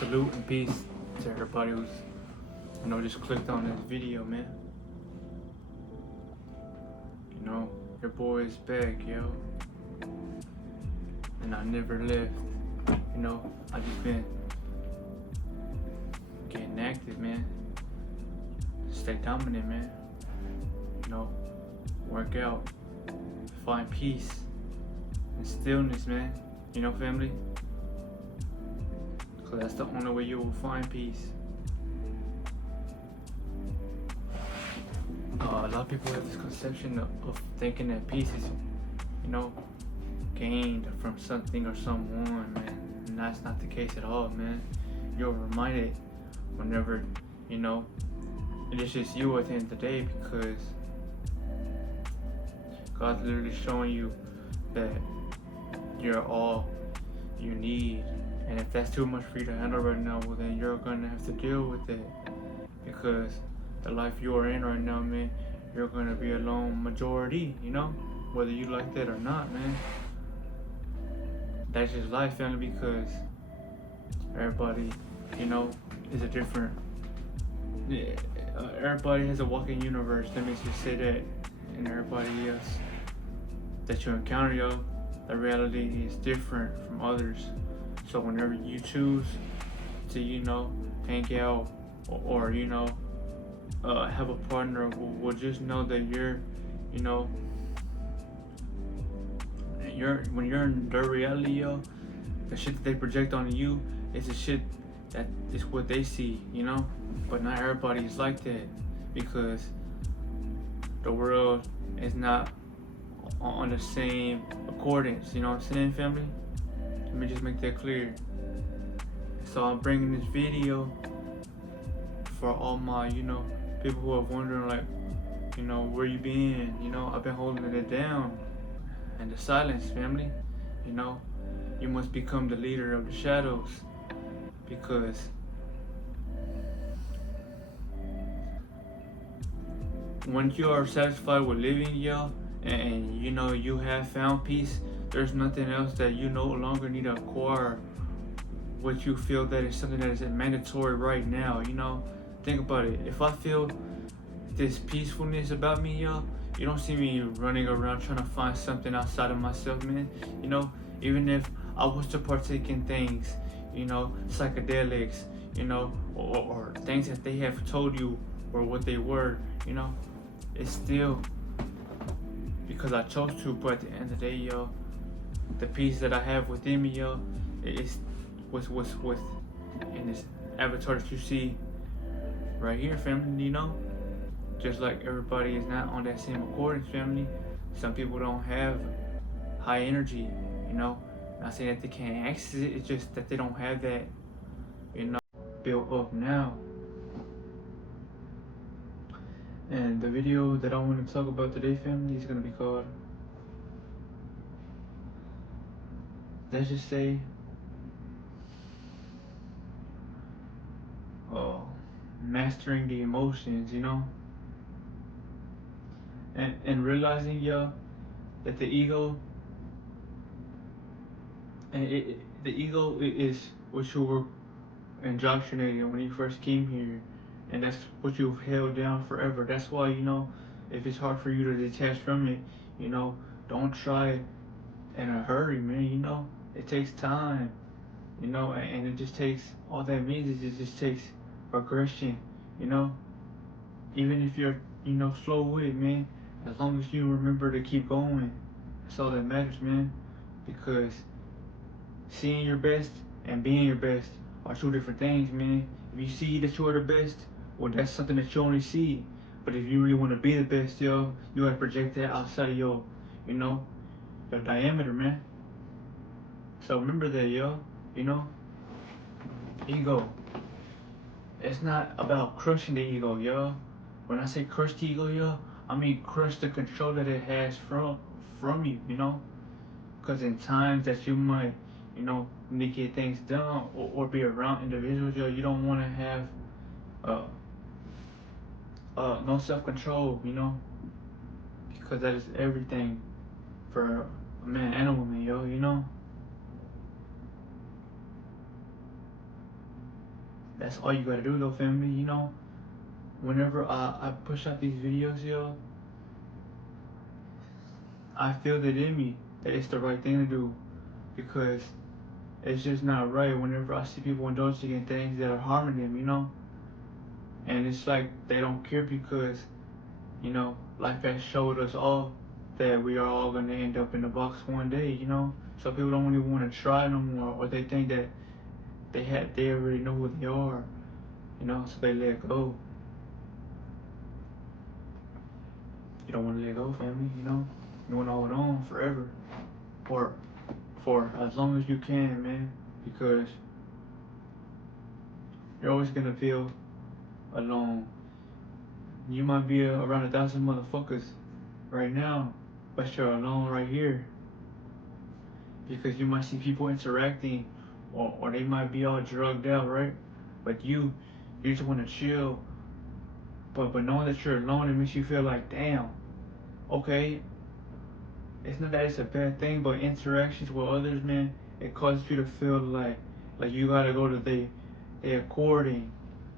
Salute and peace to everybody who's, just clicked on this video, man. Your boy is back, yo. And I never left. I just been getting active, man. Stay dominant, man. Work out. Find peace and stillness, man. Family? Because that's the only way you will find peace. A lot of people have this conception of thinking that peace is, gained from something or someone, man. And that's not the case at all, man. You're reminded whenever, it is just you at the end of the day, because God's literally showing you that you're all you need. And if that's too much for you to handle right now, well then you're gonna have to deal with it. Because the life you are in right now, man, you're gonna be alone majority, whether you like that or not, man. That's just life, family, because everybody, is a different, everybody has a walking universe. Let me just say that. And everybody else that you encounter, the reality is different from others. So whenever you choose to, hang out or have a partner, will just know that when you're in their reality, the shit that they project on you is the shit that is what they see, But not everybody is like that, because the world is not on the same accordance, you know what I'm saying, family? Let me just make that clear. So I'm bringing this video for all my, people who are wondering, like, where you been? I've been holding it down. And the silence, family, you must become the leader of the shadows, because once you are satisfied with living, and you have found peace, there's nothing else that you no longer need to acquire. What you feel that is something that is mandatory right now, Think about it. If I feel this peacefulness about me, you don't see me running around trying to find something outside of myself, man. Even if I was to partake in things, psychedelics, or things that they have told you or what they were, it's still because I chose to. But at the end of the day, the peace that I have within me, is what's in this avatar that you see right here, family. Just like everybody is not on that same accordance, family. Some people don't have high energy, Not saying that they can't access it, it's just that they don't have that, built up now. And the video that I want to talk about today, family, is going to be called, let's just say, mastering the emotions, and realizing, that the ego, the ego is what you were indoctrinated when you first came here, and that's what you've held down forever. That's why, if it's hard for you to detach from it, don't try it in a hurry, man. It takes time, and it just takes, all that means is it just takes progression, even if you're, slow with it, man. As long as you remember to keep going, that's all that matters, man. Because seeing your best and being your best are two different things, man. If you see that you are the best, well, that's something that you only see. But if you really want to be the best, you gotta project that outside of your diameter, man. So remember that, ego. It's not about crushing the ego, When I say crush the ego, I mean crush the control that it has from you, Because in times that you might, need to get things done or be around individuals, you don't want to have no self-control, because that is everything for a man and a woman, That's all you gotta do though, family, you know? Whenever I push out these videos, yo, I feel that in me that it's the right thing to do, because it's just not right whenever I see people indulging in things that are harming them, you know? And it's like they don't care because, you know, life has showed us all that we are all gonna end up in the box one day, you know? So people don't even want to try no more, or they think that they already know who they are, you know, so they let go. You don't want to let go, family, you know? You want to hold on forever, or for as long as you can, man, because you're always gonna feel alone. You might be around 1,000 motherfuckers right now, but you're alone right here, because you might see people interacting, or they might be all drugged out, right? But you just want to chill. But knowing that you're alone, it makes you feel like, damn, okay, it's not that it's a bad thing, but interactions with others, man, it causes you to feel like you gotta go to the according,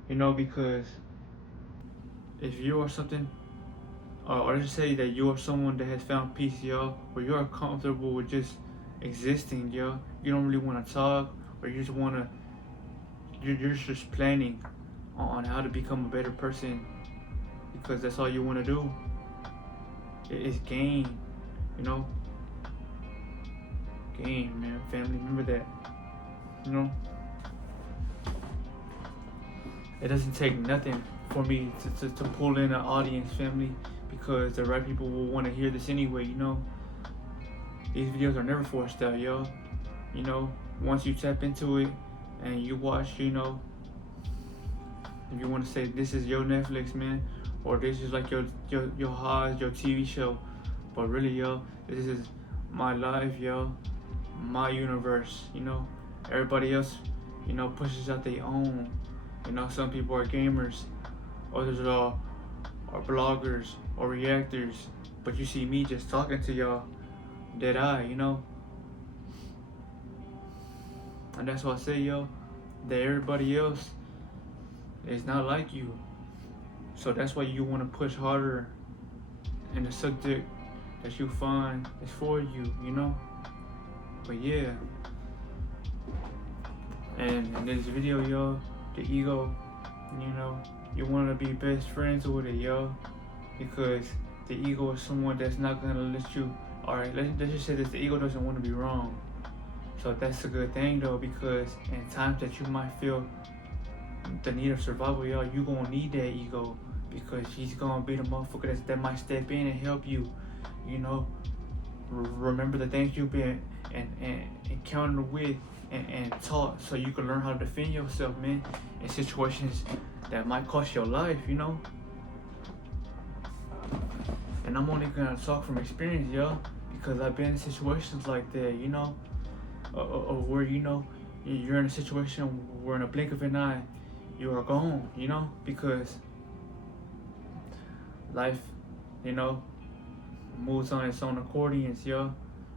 you know, because if you are something, or let's just say that you are someone that has found peace, yo, or you're comfortable with just existing, yo, you don't really want to talk, or you just want to, you're just planning on how to become a better person, because that's all you want to do is gain, you know, gain, man, family, remember that, you know. It doesn't take nothing for me to pull in an audience, family, because the right people will want to hear this anyway, you know. These videos are never forced out, yo. You know, once you tap into it and you watch, you know, if you want to say this is your Netflix, man, or this is like your Haas, your TV show, but really, yo, this is my life, yo, my universe, you know. Everybody else, you know, pushes out their own. You know, some people are gamers, others are bloggers or reactors, but you see me just talking to y'all, dead eye, you know. And that's why I say, yo, that everybody else is not like you. So that's why you want to push harder, and the subject that you find is for you, you know. But yeah, and in this video, yo, the ego, you know, you want to be best friends with it, yo, because the ego is someone that's not gonna let you. All right, let's just say this: the ego doesn't want to be wrong, so that's a good thing though, because in times that you might feel the need of survival, yo, you gonna need that ego, because he's gonna be the motherfucker that might step in and help you, you know. Remember the things you've been and encountered with and taught, so you can learn how to defend yourself, man, in situations that might cost your life, you know. And I'm only gonna talk from experience, yo, because I've been in situations like that, you know, where, you know, you're in a situation where in a blink of an eye you are gone, you know, because life, you know, moves on its own accordions, yo.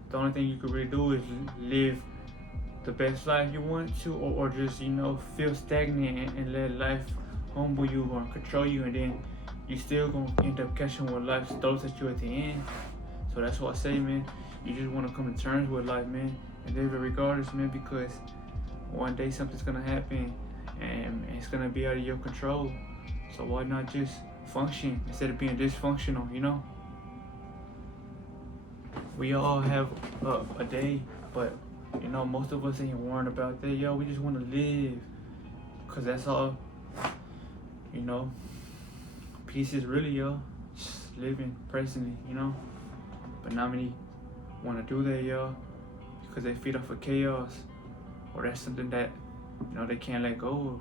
The only thing you can really do is live the best life you want to, or just, you know, feel stagnant and let life humble you or control you, and then you still gonna end up catching what life throws at you at the end. So that's what I say, man. You just want to come to terms with life, man, and live it regardless, man, because one day something's gonna happen and it's gonna be out of your control. So why not just function instead of being dysfunctional, you know? We all have a day, but, you know, most of us ain't worrying about that, yo. We just want to live, because that's all, you know. Peace is really, yo, just living presently, you know. But not many want to do that, yo, because they feed off of chaos, or that's something that, you know, they can't let go of.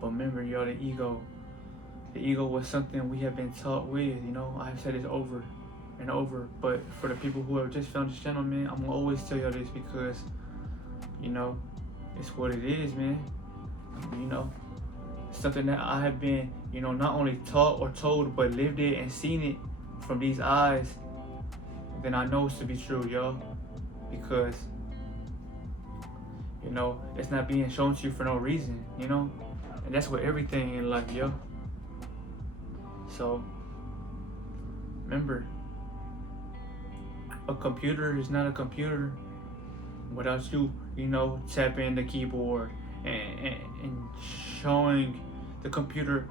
But remember, yo, the ego was something we have been taught with, you know. I've said this over and over, but for the people who have just found this channel, man, I'm gonna always tell y'all this, because, you know, it's what it is, man. You know, something that I have been, you know, not only taught or told, but lived it and seen it from these eyes, then I know it's to be true, yo. because you know it's not being shown to you for no reason, you know, and that's with everything in life, yo. So remember, a computer is not a computer without you, you know, tapping the keyboard and showing the computer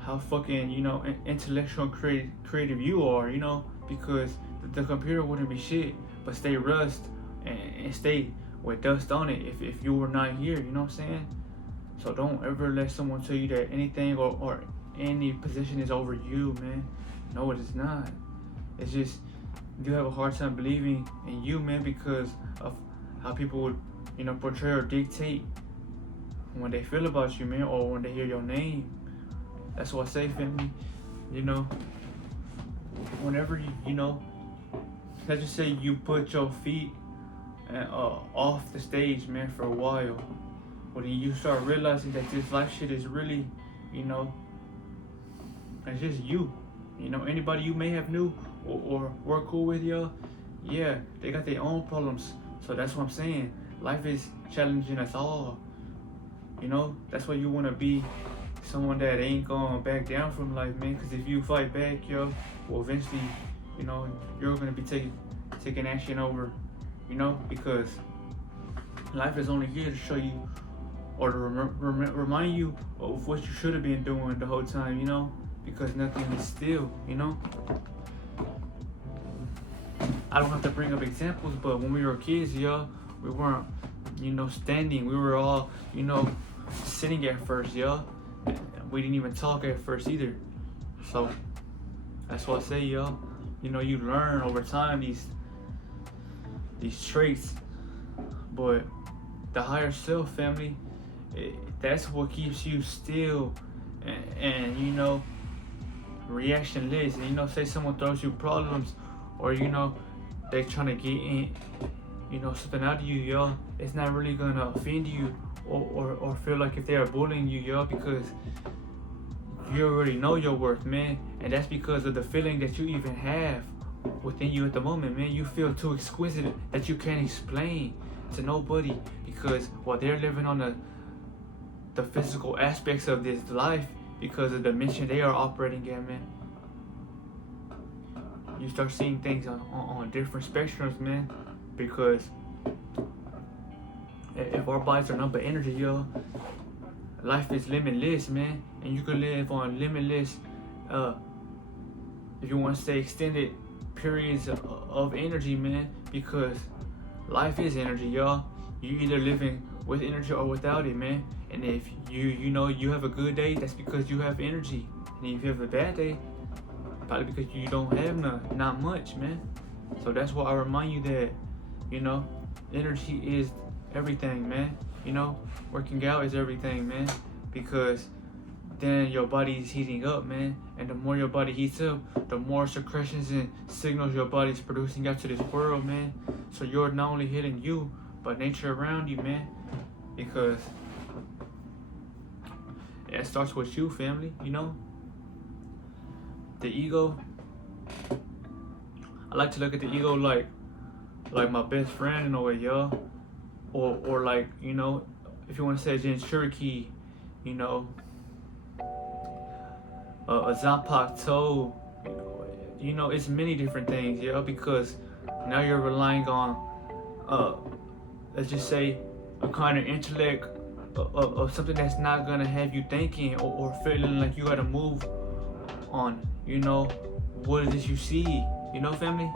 how fucking, you know, intellectual and creative you are, you know, because the computer wouldn't be shit but stay rust and stay with dust on it if you were not here, you know what I'm saying? So don't ever let someone tell you that anything or any position is over you, man. No, it is not. It's just you have a hard time believing in you, man, because of how people would, you know, portray or dictate when they feel about you, man, or when they hear your name. That's what I say, family. You know, whenever you know, let's just say you put your feet off the stage, man, for a while, when you start realizing that this life shit is really, you know, it's just you. You know, anybody you may have knew or were cool with, yo, yeah, they got their own problems. So that's what I'm saying. Life is challenging us all. You know, that's why you want to be someone that ain't gonna back down from life, man. Because if you fight back, yo, well, eventually, you know, you're gonna be taking action over, you know, because life is only here to show you or to remind you of what you should have been doing the whole time, you know, because nothing is still, you know. I don't have to bring up examples, but when we were kids, yo, we weren't, you know, standing. We were all, you know, sitting at first, yo. We didn't even talk at first either. So that's what I say, yo. You know, you learn over time these traits, but the higher self, family, that's what keeps you still and you know, reactionless. And you know, say someone throws you problems, or you know, they trying to get in, you know, something out of you, yo. It's not really gonna offend you or feel like if they are bullying you, yo, because you already know your worth, man. And that's because of the feeling that you even have within you at the moment, man. You feel too exquisite that you can't explain to nobody, because while they're living on the physical aspects of this life, because of the dimension they are operating in, man, you start seeing things on different spectrums, man. Because if our bodies are nothing but energy, yo, life is limitless, man. And you can live on limitless, if you want to say extended periods of energy, man. Because life is energy, y'all. You either living with energy or without it, man. And if you know you have a good day, that's because you have energy. And if you have a bad day, probably because you don't have not much, man. So that's why I remind you that, you know, energy is everything, man. You know, working out is everything, man. Because then your body is heating up, man. And the more your body heats up, the more secretions and signals your body is producing out to this world, man. So you're not only hitting you, but nature around you, man. Because it starts with you, family, you know. The ego, I like to look at the ego like my best friend in a way, y'all. Or like, you know, if you want to say Jin Cherokee, you know, a Zampak toe, you know, it's many different things, yo, because now you're relying on, let's just say, a kind of intellect of something that's not gonna have you thinking or feeling like you gotta move on, you know, what it is you see, you know, family?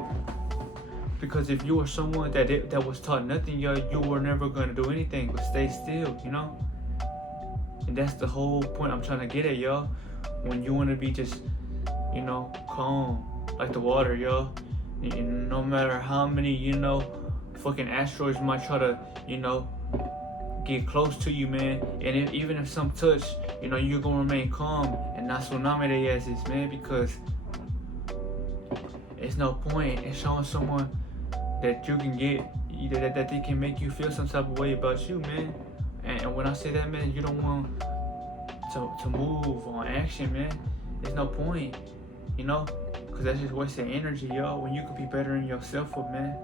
Because if you were someone that was taught nothing, yo, you were never gonna do anything but stay still, you know? And that's the whole point I'm trying to get at, yo. When you wanna be just, you know, calm, like the water, yo. And no matter how many, you know, fucking asteroids might try to, you know, get close to you, man. And even if some touch, you know, you're gonna remain calm and not tsunami their asses, man, because it's no point in showing someone that you can get, that they can make you feel some type of way about you, man. And when I say that, man, you don't want to move on action, man. There's no point, you know, because that's just wasting energy, yo, when you could be bettering yourself up, man.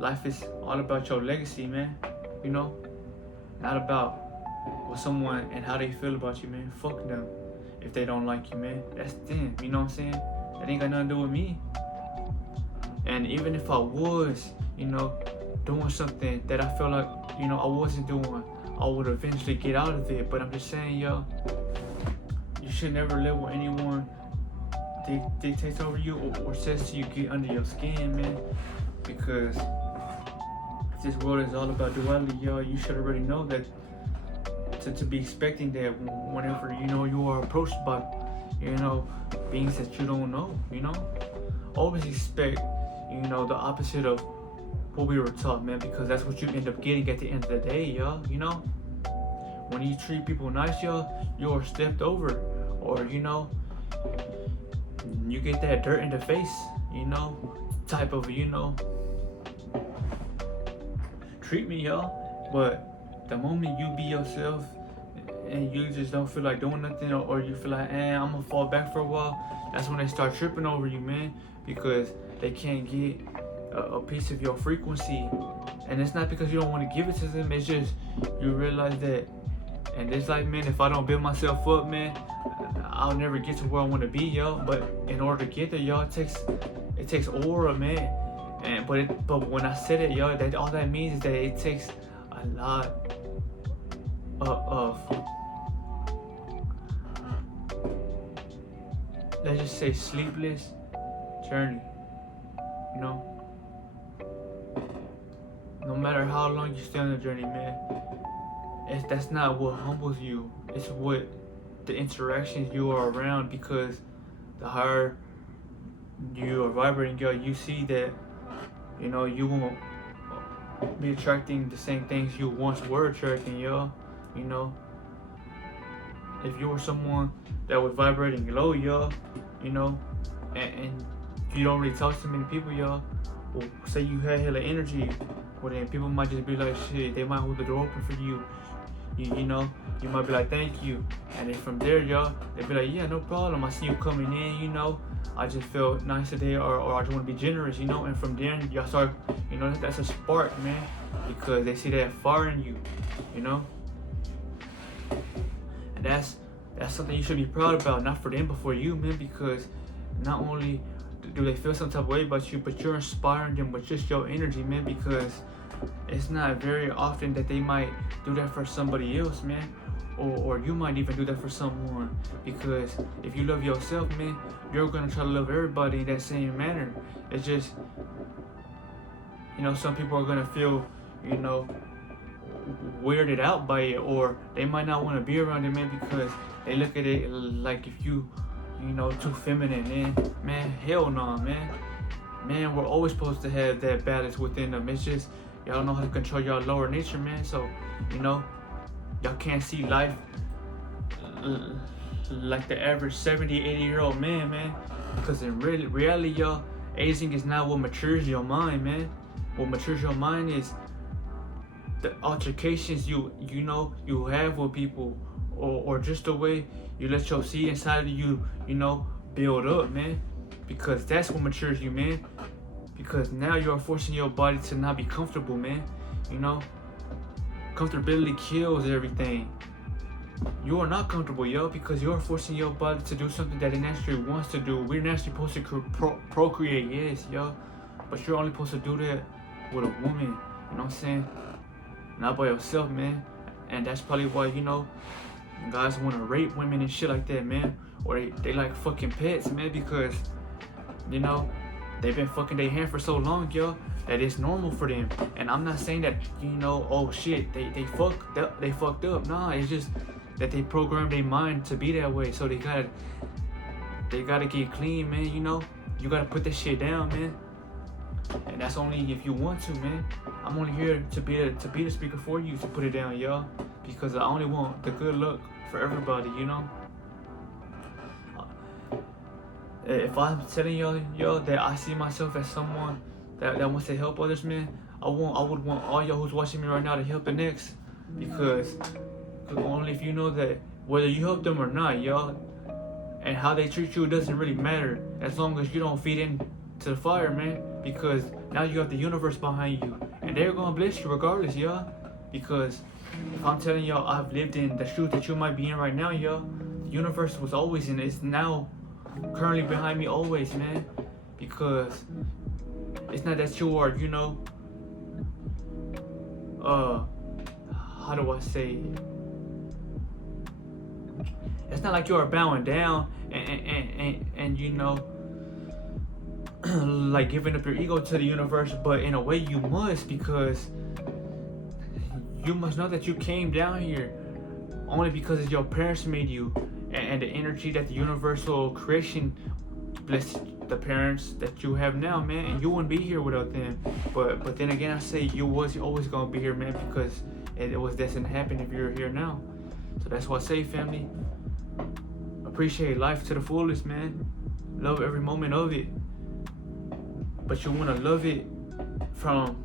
life is all about your legacy, man. You know, not about what someone and how they feel about you, man. Fuck them. If they don't like you, man, that's them. You know what I'm saying? That ain't got nothing to do with me. And even if I was, doing something that I felt like, I wasn't doing, I would eventually get out of it. But I'm just saying, yo, you should never let what anyone dictates over you or says to you get under your skin, man. Because this world is all about duality, y'all. You should already know that to be expecting that whenever, you are approached by, beings that you don't know, always expect, the opposite of what we were taught, man, because that's what you end up getting at the end of the day, y'all. When you treat people nice, y'all, you are stepped over, or you get that dirt in the face, type of, treatment, y'all. But the moment you be yourself and you just don't feel like doing nothing, or you feel like, I'm gonna fall back for a while, that's when they start tripping over you, man, because they can't get a piece of your frequency. And it's not because you don't want to give it to them, it's just you realize that, and it's like, man, if I don't build myself up, man, I'll never get to where I want to be, y'all. But in order to get there, y'all, it takes aura, man. But when I said it, y'all, that all that means is that it takes a lot of let's just say sleepless journey, no matter how long you stay on the journey, man. That's not what humbles you, it's what the interactions you are around, because the higher you are vibrating, y'all, you see that, you won't be attracting the same things you once were attracting, y'all. If you were someone that was vibrating low, y'all, and you don't really talk to many people, y'all, well, say you had hella energy, well, then people might just be like, shit, they might hold the door open for you. You might be like, thank you. And then from there, y'all, they be like, yeah, no problem. I see you coming in, I just felt nice today, or I just want to be generous, and from there, y'all start, that's a spark, man, because they see that fire in you, And that's something you should be proud about, not for them, but for you, man, because not only do they feel some type of way about you, but you're inspiring them with just your energy, man, because it's not very often that they might do that for somebody else, man, or you might even do that for someone, because if you love yourself, man, you're gonna try to love everybody in that same manner. It's just, some people are gonna feel, weirded out by it, or they might not want to be around it, man, because they look at it like if you too feminine, man, hell no, man, we're always supposed to have that balance within them. It's just y'all know how to control your lower nature, man, so y'all can't see life like the average 70-80-year-old man, because in reality, y'all, aging is not what matures your mind, man. What matures your mind is the altercations you have with people, or just the way you let your seed inside of you, build up, man, because that's what matures you, man, because now you're forcing your body to not be comfortable, man. Comfortability kills everything. You are not comfortable, yo, because you're forcing your body to do something that it naturally wants to do. We're naturally supposed to procreate, yes, yo, but you're only supposed to do that with a woman, you know what I'm saying? Not by yourself, man. And that's probably why, guys want to rape women and shit like that, man, or they like fucking pets, man, because they've been fucking their hand for so long, yo, that it's normal for them. And I'm not saying that, oh shit, they fucked up. Nah, it's just that they programmed their mind to be that way. So they gotta get clean, man. You gotta put that shit down, man. And that's only if you want to, man. I'm only here to be the speaker for you to put it down, y'all, because I only want the good luck for everybody, If I'm telling y'all that I see myself as someone that wants to help others, man, I would want all y'all who's watching me right now to help the next, because only if you know that whether you help them or not, y'all, and how they treat you, it doesn't really matter as long as you don't feed into the fire, man. because now you have the universe behind you, and they're gonna bless you regardless, y'all. Because if I'm telling y'all I've lived in the shoes that you might be in right now, y'all, the universe was always in it. It's now currently behind me always, man. Because it's not that you are, you know, how do I say it? It's not like you are bowing down and you know, like giving up your ego to the universe, but in a way you must, because you must know that you came down here only because your parents made you, and the energy that the universal creation blessed the parents that you have now, man, and you wouldn't be here without them. But then again, I say you was always gonna be here, man, because it was destined to happen if you're here now. So that's why I say, family, appreciate life to the fullest, man. Love every moment of it. But you wanna love it from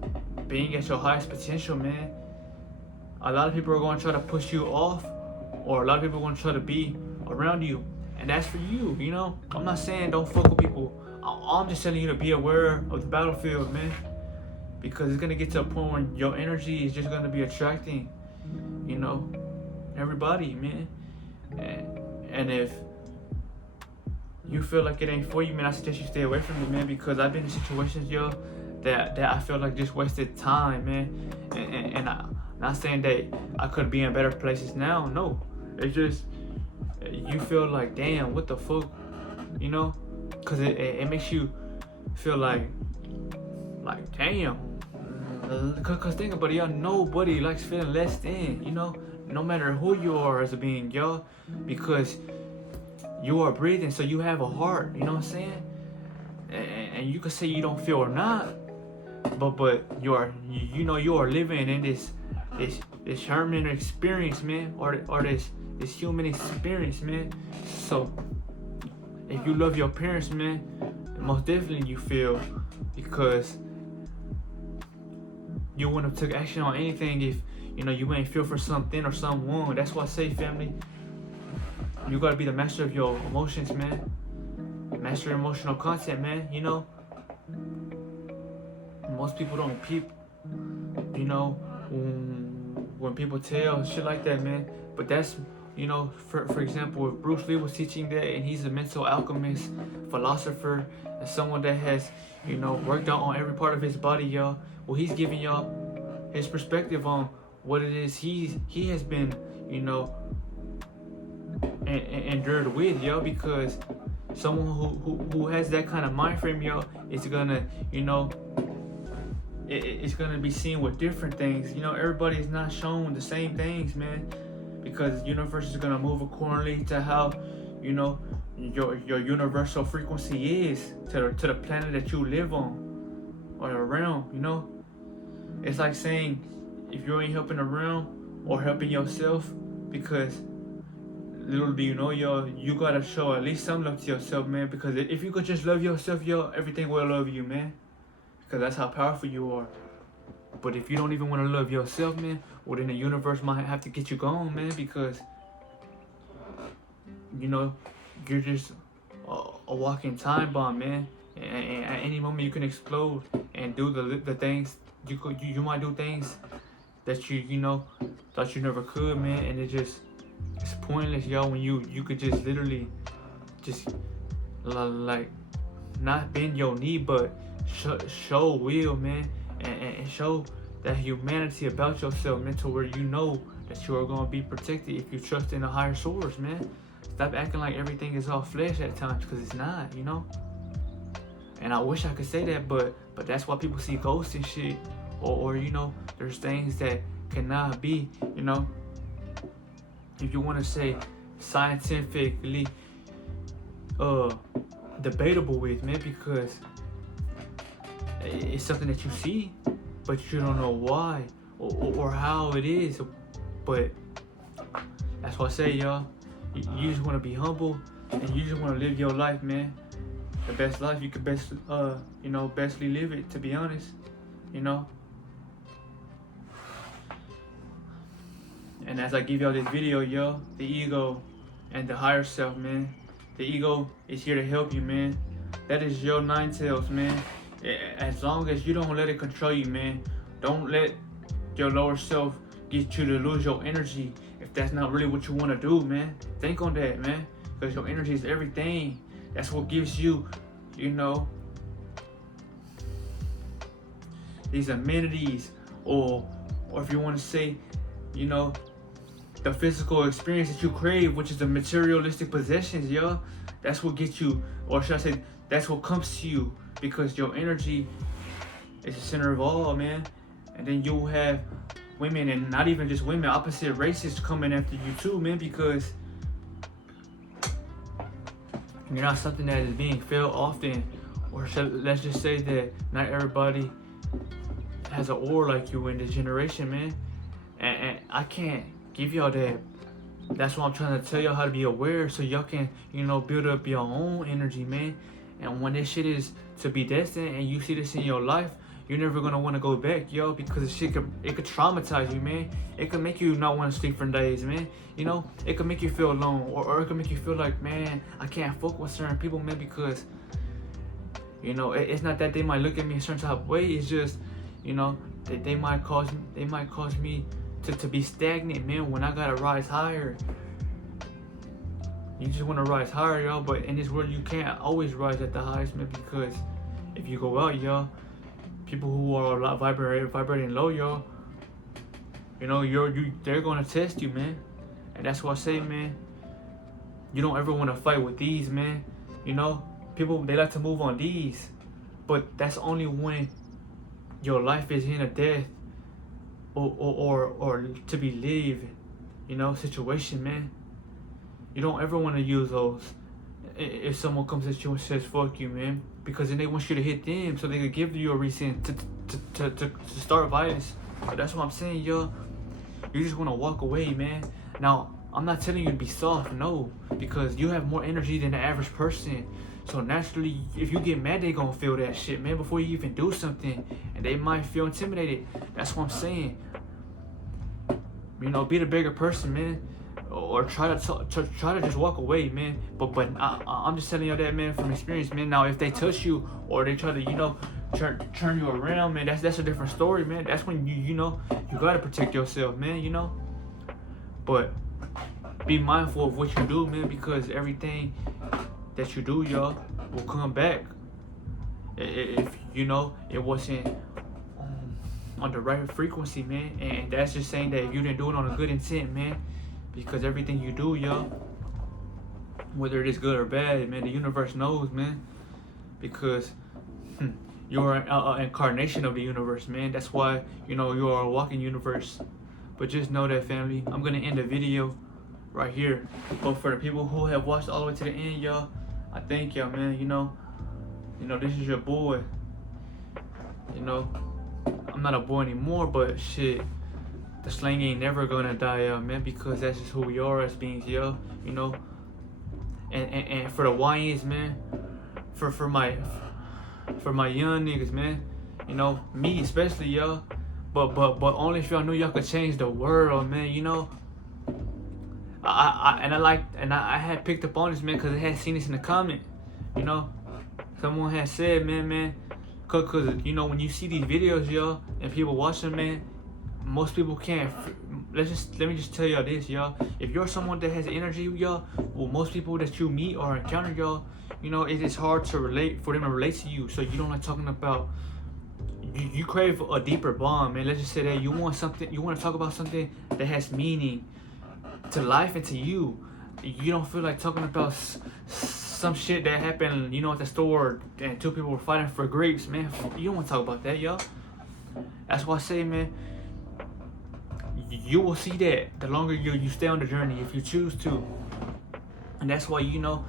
being at your highest potential, man. A lot of people are gonna try to push you off, or a lot of people are gonna try to be around you, and that's for you, you know. I'm not saying don't fuck with people. I'm just telling you to be aware of the battlefield, man, because it's gonna get to a point where your energy is just gonna be attracting, you know, everybody, man. And if you feel like it ain't for you, man, I suggest you stay away from it, man, because I've been in situations, yo, that I feel like just wasted time, man. And I'm not saying that I could be in better places now. No, it's just you feel like, damn, what the fuck, you know? Cause it makes you feel like damn. Cause think about it, y'all. Nobody likes feeling less than, you know. No matter who you are as a being, y'all, because you are breathing, so you have a heart. You know what I'm saying? And you can say you don't feel or not, but you are, you know, you are living in this human experience, man, or this human experience, man. So if you love your parents, man, most definitely you feel, because you wouldn't have took action on anything if, you know, you ain't feel for something or someone. That's why I say, family, you gotta be the master of your emotions, man. Master your emotional content, man. You know, most people don't peep, you know, when people tell shit like that, man. But that's, you know, for example, if Bruce Lee was teaching that, and he's a mental alchemist, philosopher, and someone that has, you know, worked out on every part of his body, y'all. Well, he's giving y'all his perspective on what it is he has been, you know, endured with, yo, because someone who has that kind of mind frame, yo, is gonna, you know, it's gonna be seen with different things. You know, everybody is not shown the same things, man, because the universe is gonna move accordingly to how, you know, your universal frequency is to the planet that you live on or around. You know, it's like saying, if you ain't helping around or helping yourself, because little do you know, yo, you gotta show at least some love to yourself, man, because if you could just love yourself, yo, everything will love you, man, because that's how powerful you are. But if you don't even want to love yourself, man, well, then the universe might have to get you gone, man, because, you know, you're just a walking time bomb, man, and at any moment you can explode and do the things you might do things that you know thought you never could, man, and it's pointless, y'all, when you could just literally just like not bend your knee, but show will, man, and show that humanity about yourself, man, to where you know that you are going to be protected if you trust in a higher source, man. Stop acting like everything is all flesh at times, because it's not, you know. And I wish I could say that, but that's why people see ghosts and shit, or you know, there's things that cannot be, you know, if you want to say scientifically debatable with, man, because it's something that you see, but you don't know why or how it is. But that's why I say, y'all, you just want to be humble, and you just want to live your life, man, the best life you could best you know, bestly live it, to be honest, you know. And as I give y'all this video, yo, the ego and the higher self, man. The ego is here to help you, man. That is your nine tails, man. As long as you don't let it control you, man. Don't let your lower self get you to lose your energy if that's not really what you want to do, man. Think on that, man, because your energy is everything. That's what gives you, you know, these amenities, or if you want to say, you know, the physical experience that you crave, which is the materialistic possessions, yo. That's what gets you, or should I say, that's what comes to you, because your energy is the center of all, man. And then you'll have women, and not even just women, opposite races coming after you too, man, because you're not something that is being felt often, or let's just say that not everybody has an aura like you in this generation, man. And I can't give y'all that. That's why I'm trying to tell y'all how to be aware, so y'all can, you know, build up your own energy, man. And when this shit is to be destined, and you see this in your life, you're never gonna want to go back, yo, because the shit could traumatize you, man. It could make you not want to sleep for days, man. You know, it could make you feel alone, or it could make you feel like, man, I can't fuck with certain people, man, because, you know, it's not that they might look at me a certain type of way. It's just, you know, they might cause me to be stagnant, man, when I gotta rise higher. You just want to rise higher, y'all, but in this world you can't always rise at the highest, man, because if you go out, y'all, people who are a lot vibrating low, y'all, you know, they're gonna test you, man. And that's why I say, man, you don't ever want to fight with these, man. You know, people, they like to move on these, but that's only when your life is in a death or to be lived, you know, situation, man. You don't ever want to use those if someone comes at you and says fuck you, man, because then they want you to hit them so they could give you a reason to start violence. But that's what I'm saying, yo. You just want to walk away, man. Now, I'm not telling you to be soft, no, because you have more energy than the average person. So naturally, if you get mad, they gonna feel that shit, man, before you even do something, and they might feel intimidated. That's what I'm saying. You know, be the bigger person, man, or try to just walk away, man. But I'm just telling you that, man, from experience, man. Now, if they touch you or they try to, you know, turn you around, man, that's a different story, man. That's when you know, you gotta protect yourself, man. You know, but be mindful of what you do, man, because everything that you do, y'all, will come back if you know it wasn't on the right frequency, man. And that's just saying that if you didn't do it on a good intent, man, because everything you do, y'all, whether it is good or bad, man, the universe knows, man, because you're an incarnation of the universe, man. That's why, you know, you are a walking universe. But just know that, family, I'm gonna end the video right here. But for the people who have watched all the way to the end, y'all, I thank y'all, man. You know, this is your boy. You know, I'm not a boy anymore, but shit, the slang ain't never gonna die out, man, because that's just who we are as beings, yo. You know, and for the YNs, man, for my young niggas, man, you know, me especially, yo, but only if y'all knew y'all could change the world, man. You know, I had picked up on this, man, because I had seen this in the comment. You know, someone had said, man, cause you know, when you see these videos, y'all, and people watch them, man, most people can't. Let me just tell y'all this, y'all. If you're someone that has energy, y'all, well, most people that you meet or encounter, y'all, you know, it is hard to relate for them to relate to you. So you don't like talking about. You crave a deeper bond, man. Let's just say that you want something. You want to talk about something that has meaning to life and to you. You don't feel like talking about some shit that happened, you know, at the store and two people were fighting for grapes, man. You don't want to talk about that, y'all. That's why I say, man, you will see that the longer you stay on the journey, if you choose to. And that's why, you know,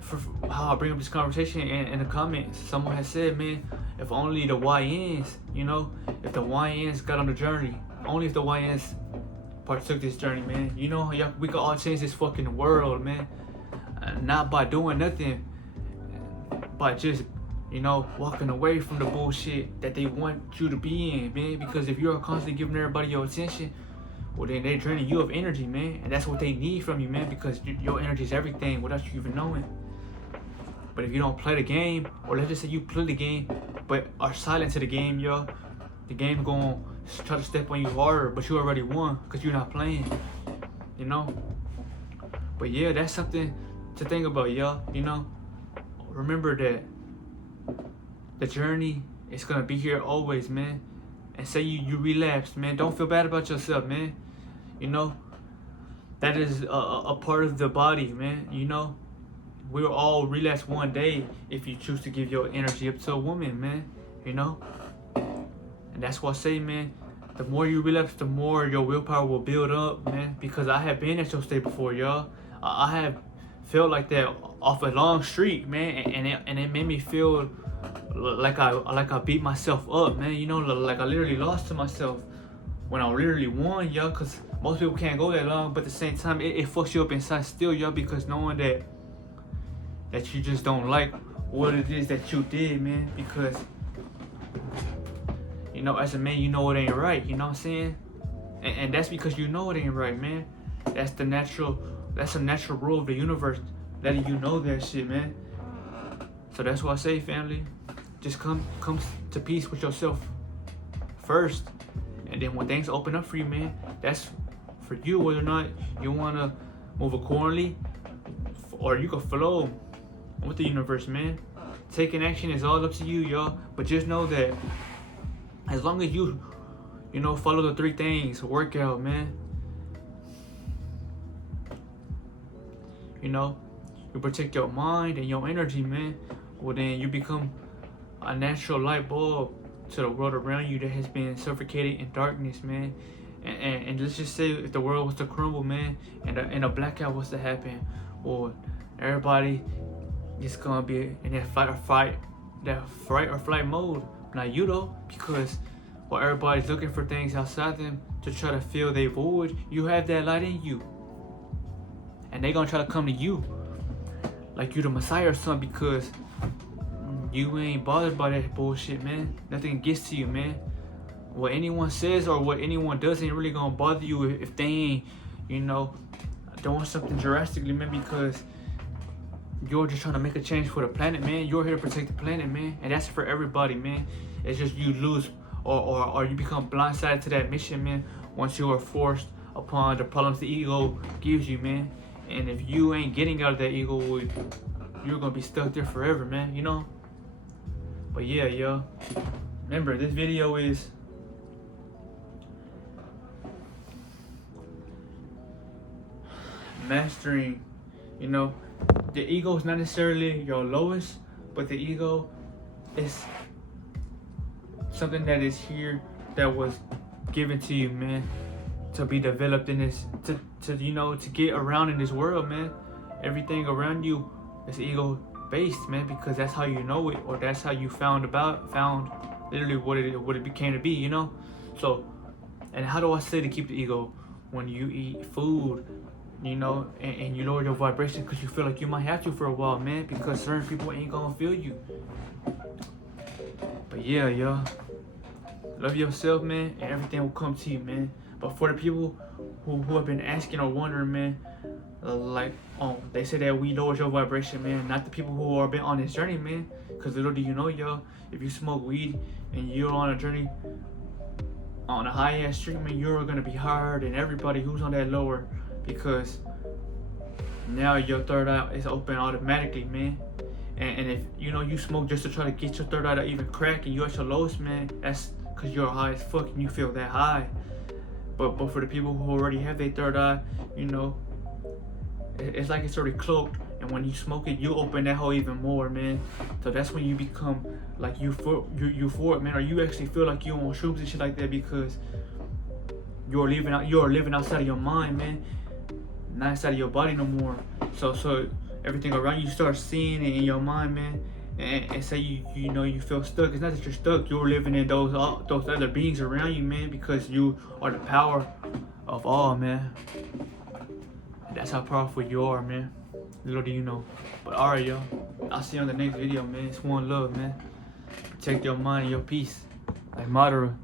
for how I bring up this conversation in the comments, someone has said, man, if only the YNs, you know, if the YNs got on the journey, only if the YNs partook this journey, man, you know, we could all change this fucking world, man. Not by doing nothing, by just, you know, walking away from the bullshit that they want you to be in, man. Because if you're constantly giving everybody your attention, well, then they're draining you of energy, man. And that's what they need from you, man, because your energy is everything without you even knowing. But if you don't play the game, or let's just say you play the game, but are silent to the game, yo. The game gonna try to step on you harder, but you already won because you're not playing, you know. But yeah, that's something to think about, yo. You know, remember that the journey is gonna be here always, man. And say you relapsed, man, don't feel bad about yourself, man. You know, that is a part of the body, man. You know, we'll all relapse one day if you choose to give your energy up to a woman, man. You know, and that's what I say, man. The more you relapse, the more your willpower will build up, man. Because I have been at your state before, y'all. I have felt like that off a long streak, man, and it made me feel like I beat myself up, man. You know, like I literally lost to myself when I literally won, y'all. Cause most people can't go that long, but at the same time, it fucks you up inside still, y'all. Because knowing that you just don't like what it is that you did, man. Because you know, as a man, you know it ain't right. You know what I'm saying? And that's because you know it ain't right, man. That's a natural rule of the universe, letting you know that shit, man. So that's why I say, family, just come to peace with yourself first, and then when things open up for you, man, that's for you whether or not you wanna move accordingly, or you can flow with the universe, man. Taking action is all up to you, y'all. But just know that as long as you know, follow the 3 things, work out, man. You know, you protect your mind and your energy, man. Well, then you become a natural light bulb to the world around you that has been suffocated in darkness, man. And let's just say if the world was to crumble, man, and a blackout was to happen, well, everybody is gonna be in that fight or flight mode. Not you though, because while everybody's looking for things outside them to try to fill their void, you have that light in you. And they gonna try to come to you like you the Messiah or something, because you ain't bothered by that bullshit, man. Nothing gets to you, man. What anyone says or what anyone does ain't really gonna bother you if they ain't, you know, doing something drastically, man, because you're just trying to make a change for the planet, man. You're here to protect the planet, man. And that's for everybody, man. It's just you lose or you become blindsided to that mission, man, once you are forced upon the problems the ego gives you, man. And if you ain't getting out of that ego, you're gonna be stuck there forever, man, you know? But yeah, yo, remember, this video is mastering, you know, the ego is not necessarily your lowest, but the ego is something that is here, that was given to you, man, to be developed in this, to you know, to get around in this world, man. Everything around you is ego based, man, because that's how you know it, or that's how you found literally what it became to be, you know. So, and how do I say to keep the ego? When you eat food, you know, and you lower your vibration because you feel like you might have to for a while, man, because certain people ain't gonna feel you. But yeah, yo, love yourself, man, and everything will come to you, man. But for the people who have been asking or wondering, man, they say that we lower your vibration, man. Not the people who have been on this journey, man. Because little do you know, yo, if you smoke weed and you're on a journey on a high ass street, man, you're gonna be higher than everybody who's on that lower, because now your third eye is open automatically, man. And if you know you smoke just to try to get your third eye to even crack and you're at your lowest, man, that's because you're high as fuck and you feel that high. But for the people who already have their third eye, you know, it's like it's already cloaked, and when you smoke it, you open that hole even more, man. So that's when you become like euphoric, man, or you actually feel like you on shrooms and shit like that, because you're living outside of your mind, man, not inside of your body no more. So everything around you starts seeing it in your mind, man. And say you know you feel stuck. It's not that you're stuck. You're living in those other beings around you, man, because you are the power of all, man. And that's how powerful you are, man. Little do you know. But alright, yo, I'll see you on the next video, man. It's one love, man. Protect your mind and your peace, like Madara.